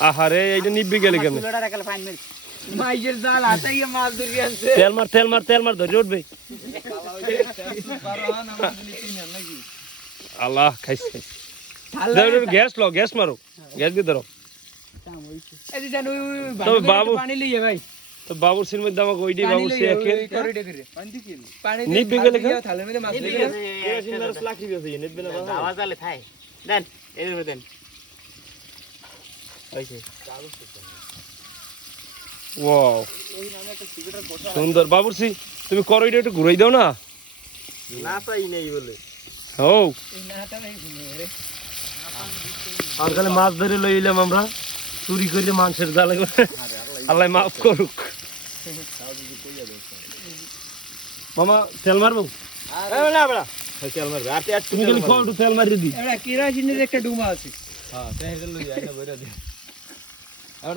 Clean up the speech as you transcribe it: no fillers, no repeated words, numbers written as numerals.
আহারে এইটা নিবি গেলে কেমনে মাইজের জাল হাতে গিয়ে মাছ ধরে আনছে তেল মার ধরে উঠবে আল্লাহ খাইস গ্যাস মারো গ্যাস দিয়ে ধরো এই যে জানো তবে বাবু পানি লইয়ে ভাই তো বাবুর সিন মধ্যে আমাকে ওইটাই বাবুর সে একে পানি নিবি গেলে থালের মধ্যে মাছ নিবি লইয়ে গেছে লাকি দিয়েছে নিবি না আওয়াজ আলে থাই দেন এর দেন ওইছে ওয়াও সুন্দর বাবুরসি তুমি করইটা একটু ঘুরাই দাও না না পাই নাই বলে ও এই নাটা ভাই ঘুমিয়ে রে আর কালে মাছ ধরে লইলাম আমরা চুরি করে মাংসের জালে আল্লাহ মাফ করুক মামা তেল মারবো না বড়া তেল মারবে আর তুমি খালি খাও একটু তেল মারি দি এটা কেরাসিনের একটা ডুমা আছে হ্যাঁ তেল লই আইনা বইরা দে এবার